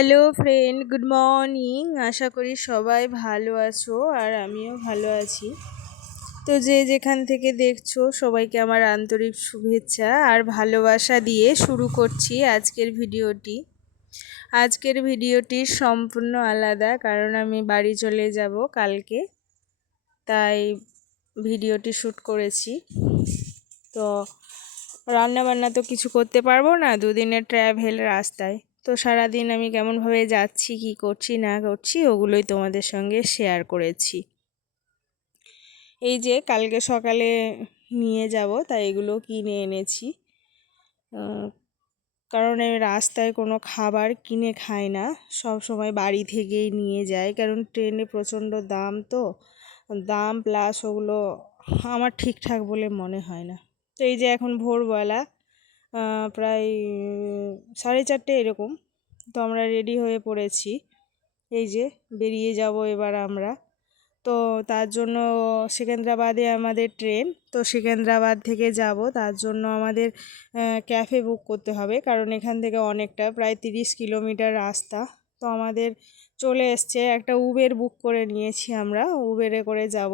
Hello friend good morning আশা করি সবাই ভালো আছো আর আমিও ভালো আছি। তো যে যেখান থেকে দেখছ, সবাইকে আমার আন্তরিক শুভেচ্ছা আর ভালোবাসা দিয়ে শুরু করছি আজকের ভিডিওটি। আজকের ভিডিওটি সম্পূর্ণ আলাদা, কারণ আমি বাড়ি চলে যাব কালকে, তাই ভিডিওটি শ্যুট করেছি। তো রান্না বান্না তো কিছু করতে পারব না, দুদিনের ট্র্যাভেল রাস্তায়। তো সারাদিন আমি কেমনভাবে যাচ্ছি, কি করছি, না করছি, ওগুলোই তোমাদের সঙ্গে শেয়ার করেছি। এই যে কালকে সকালে নিয়ে যাব, তাই এগুলো কিনে এনেছি। কারণ আমি রাস্তায় কোনো খাবার কিনে খাই না, সব সময় বাড়ি থেকেই নিয়ে যাই, কারণ ট্রেনে প্রচণ্ড দাম তো, দাম প্লাস ওগুলো আমার ঠিকঠাক বলে মনে হয় না। তো এই যে এখন ভোরবেলা প্রায় সাড়ে চারটে এরকম। তো আমরা রেডি হয়ে পড়েছি। এই যে, বেরিয়ে যাব এবার আমরা। তো তার জন্য সেকেন্দ্রাবাদে আমাদের ট্রেন। তো সেকেন্দ্রাবাদ থেকে যাব। তার জন্য আমাদের ক্যাফে বুক করতে হবে। কারণ এখান থেকে অনেকটা, প্রায় তিরিশ কিলোমিটার রাস্তা। তো আমাদের চলে এসছে। একটা উবের বুক করে নিয়েছি আমরা। উবেরে করে যাব।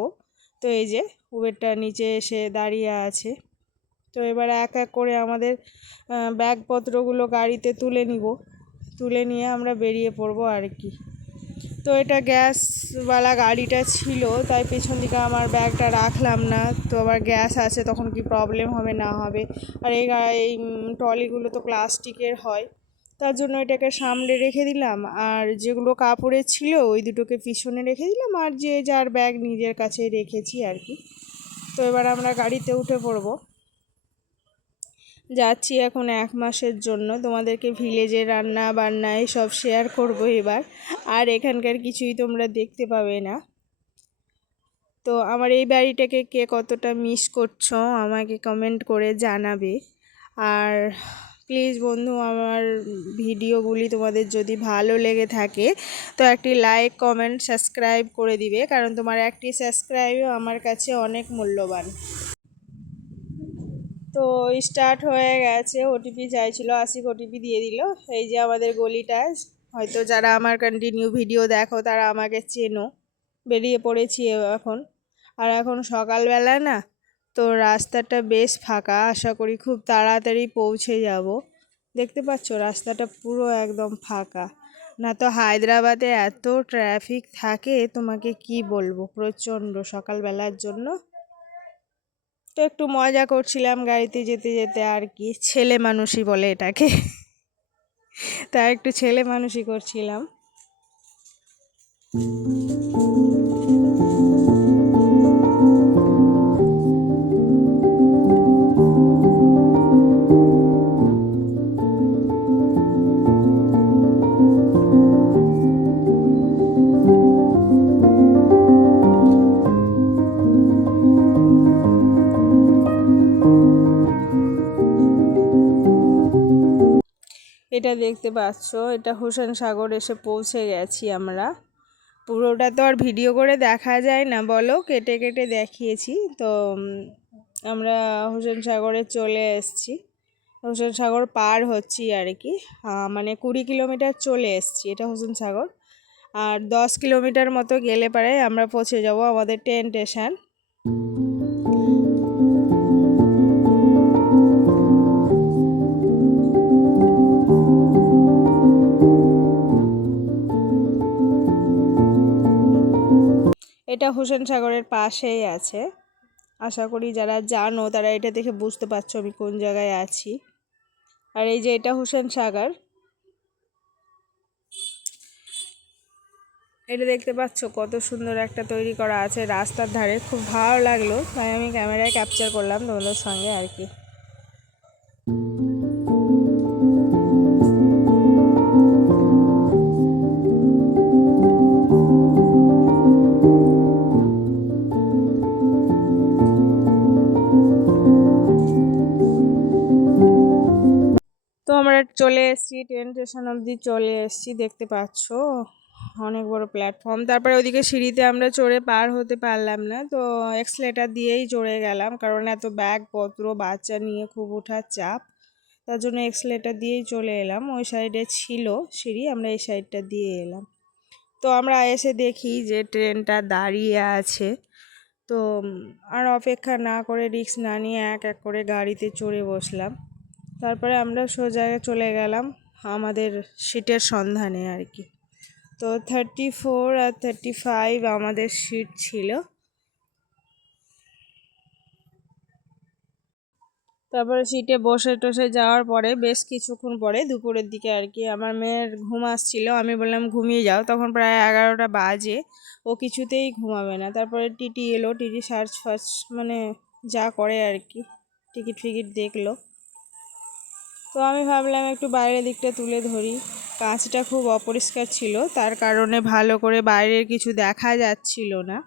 তো এই যে, উবেরটা নিচে এসে দাঁড়িয়ে আছে। তো এবার এক এক করে আমাদের ব্যাগপত্রগুলো গাড়িতে তুলে নিব। তুলে নিয়ে আমরা বেরিয়ে পড়ব আর কি। তো এটা গ্যাসওয়ালা গাড়িটা ছিল, তাই পেছন দিকে আমার ব্যাগটা রাখলাম না। তো আবার গ্যাস আছে, তখন কি প্রবলেম হবে, না হবে। আর এই এই ট্রলিগুলো তো প্লাস্টিকের হয়। তার জন্য এটাকে সামনে রেখে দিলাম। আর যেগুলো কাপড়ের ছিল, ওই দুটোকে পিছনে রেখে দিলাম। আর যে যার ব্যাগ নিজের কাছে রেখেছি আর কি। তো এবার আমরা গাড়িতে উঠে পড়ব। যাচ্ছি এখন এক মাসের জন্য। তোমাদেরকে ভিলেজে রান্না বান্না সব শেয়ার করব এবার। আর এখানকার কিছুই তোমরা দেখতে পাবে না। তো আমার এই বাড়িটাকে কে কতটা মিস করছ আমাকে কমেন্ট করে জানাবে। আর প্লিজ বন্ধু, আমার ভিডিওগুলি তোমাদের যদি ভালো লেগে থাকে, তো একটি লাইক কমেন্ট সাবস্ক্রাইব করে দিবে। কারণ তোমার একটি সাবস্ক্রাইবও আমার কাছে অনেক মূল্যবান। তো স্টার্ট হয়ে গেছে ওটিপি চাইছিল, আশিক ওটিপি দিয়ে দিল। এই যে আমাদের গলিটা, হয়তো যারা আমার কন্টিনিউ ভিডিও দেখো, তারা আমাকে চেনো। বেরিয়ে পড়েছি এখন। আর এখন সকালবেলা না, তো রাস্তাটা বেশ ফাঁকা, আশা করি খুব তাড়াতাড়ি পৌঁছে যাব। দেখতে পাচ্ছ, রাস্তাটা পুরো একদম ফাঁকা। না তো হায়দ্রাবাদে এত ট্রাফিক থাকে, তোমাকে কি বলব? প্রচণ্ড সকালবেলার জন্য। তো একটু মজা করছিলাম গাড়িতে যেতে যেতে, আর কি ছেলে মানুষই বলে এটাকে। তা একটু ছেলে মানুষই করছিলাম। এটা দেখতে পাচ্ছ, এটা হোসেন সাগর এসে পৌঁছে গেছি আমরা। পুরোটা তো আর ভিডিও করে দেখা যায় না, বলো? কেটে কেটে দেখিয়েছি। তো আমরা হোসেন সাগরে চলে এসেছি। হোসেন সাগর পার হচ্ছি আর কি। মানে কুড়ি কিলোমিটার চলে এসেছি, এটা হোসেন সাগর। আর দশ কিলোমিটার মতো গেলে পারে আমরা পৌঁছে যাব আমাদের ট্রেন স্টেশন। এটা হোসেন সাগরের পাশেই আছে। আশা করি যারা জানো, তারা এটা দেখে বুঝতে পারছ আমি কোন জায়গায় আছি। আর এই যে এটা হোসেন সাগর। এটা দেখতে পাচ্ছ কত সুন্দর একটা তৈরি করা আছে রাস্তার ধারে। খুব ভালো লাগল। তাই আমি ক্যামেরায় ক্যাপচার করলাম তোমাদের সঙ্গে আর কি। চলে এসেছি ট্রেন স্টেশন অবধি চলে এসেছি, দেখতে পাচ্ছ? অনেক বড় প্ল্যাটফর্ম তারপরে ওইদিকে সিঁড়িতে আমরা চড়ে পার হতে পারলাম না, তো এক্সলেটার দিয়েই চড়ে গেলাম, কারণ এত ব্যাগপত্র বাচ্চা নিয়ে খুব ওঠার চাপ। তার জন্য এক্সলেটার দিয়েই চলে এলাম। ওই সাইডে ছিল সিঁড়ি, আমরা এই সাইডটা দিয়ে এলাম। তো আমরা এসে দেখি যে ট্রেনটা দাঁড়িয়ে আছে। তো আর অপেক্ষা না করে রিক্স না নিয়ে এক এক করে গাড়িতে চড়ে বসলাম। তারপরে আমরা সোজা চলে গেলাম আমাদের সিটের সন্ধানে আর কি। তো থার্টি ফোর আর থার্টি ফাইভ আমাদের সিট ছিল। তারপরে সিটে বসে টসে যাওয়ার পরে বেশ কিছুক্ষণ পরে দুপুরের দিকে আর কি আমার মেয়ের ঘুম আসছিল। আমি বললাম, ঘুমিয়ে যাও। তখন প্রায় এগারোটা বাজে। ও কিছুতেই ঘুমাবে না। তারপরে টিটি এলো। টিটি সার্চ ফার্চ মানে যা করে আর কি। টিকিট ফিকিট দেখল। তো আমি ভাবলাম একটু বাইরের দিকটা তুলে ধরি। কাঁচটা খুব অপরিষ্কার ছিল, তার কারণে ভালো করে বাইরের কিছু দেখা যাচ্ছিল না।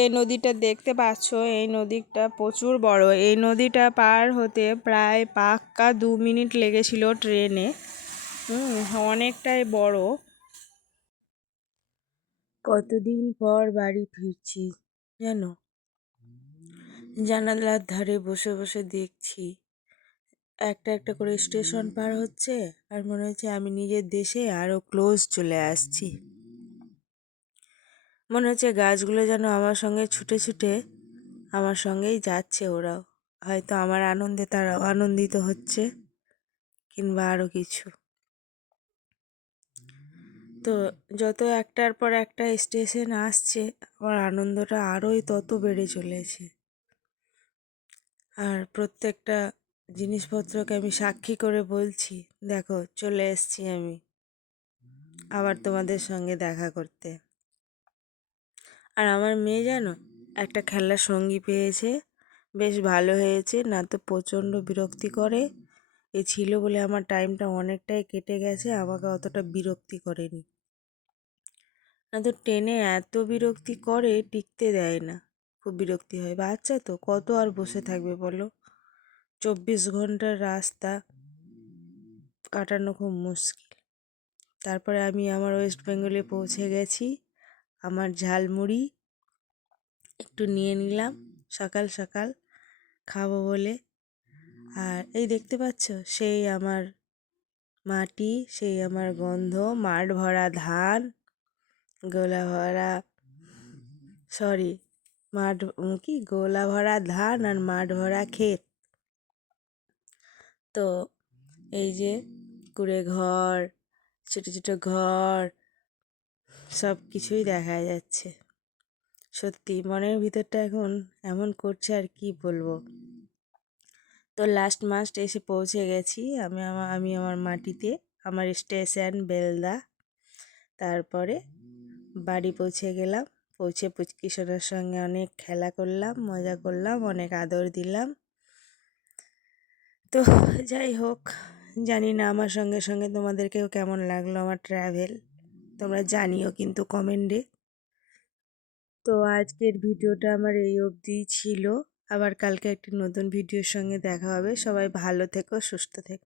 যে নদীটা দেখতে পাচ্ছ, এই নদীটা প্রচুর বড়। এই নদীটা পার হতে প্রায় পাক্কা দু মিনিট লেগেছিল ট্রেনে। হুম, অনেকটাই বড়। কতদিন পর বাড়ি ফিরছি জানো? জানালার ধারে বসে বসে দেখছি। একটা একটা করে স্টেশন পার হচ্ছে, আর মনে হচ্ছে আমি নিজের দেশে আরও ক্লোজ চলে আসছি। মনে হচ্ছে গাছগুলো যেন আমার সঙ্গে ছুটে ছুটে আমার সঙ্গেই যাচ্ছে ওরাও। হয়তো আমার আনন্দে তারাও আনন্দিত হচ্ছে কিংবা আরও কিছু। তো যত একটার পর একটা স্টেশন আসছে, আমার আনন্দটা আরোই তত বেড়ে চলেছে। আর প্রত্যেকটা জিনিসপত্রকে আমি সাক্ষী করে বলছি, দেখো, চলে এসছি আমি। আবার তোমাদের সঙ্গে দেখা করতে। আর আমার মেয়ে যেন একটা খেলার সঙ্গী পেয়েছে। বেশ ভালো হয়েছে, না তো প্রচণ্ড বিরক্তি করে। এ ছিল বলে আমার টাইমটা অনেকটাই কেটে গেছে, আমাকে অতটা বিরক্তি করেনি। না তো ট্রেনে এত বিরক্তি করে, টিকতে দেয় না। খুব বিরক্তি হয়। বাচ্চা তো, কত আর বসে থাকবে বলো? চব্বিশ ঘণ্টার রাস্তা কাটানো খুব মুশকিল। তারপরে আমি আমার ওয়েস্ট বেঙ্গলে পৌঁছে গেছি। আমার ঝালমুড়ি একটু নিয়ে নিলাম সকাল সকাল খাব বলে। আর এই দেখতে পাচ্ছ, সেই আমার মাটি, সেই আমার গন্ধ, মাঠ ভরা ধান, গোলা ভরা, সরি, মাঠ কি? গোলা ভরা ধান আর মাঠ ভরা ক্ষেত। তো এই যে কুড়ে ঘর, ছোটো ছোটো ঘর সব কিছুই দেখা যাচ্ছে। সত্যি মনের ভিতরটা এখন এমন করছে আর কি বলব। তো লাস্ট মাস্ট এসে পৌঁছে গেছি আমি আমার আমি আমার মাটিতে, আমার স্টেশন বেলদা। তারপরে বাড়ি পৌঁছে গেলাম, পৌঁছে পুচকিশোরের সঙ্গে অনেক খেলা করলাম, মজা করলাম, অনেক আদর দিলাম। তো যাই হোক, জানি না আমার সঙ্গে সঙ্গে তোমাদেরকেও কেমন লাগল আমার ট্রাভেল তোমরা জানিও কিন্তু কমেন্টে। তো আজকের ভিডিওটা আমার এই অবধিই ছিল। আবার কালকে একটি নতুন ভিডিওর সঙ্গে দেখা হবে। সবাই ভালো থেকো, সুস্থ থেকো।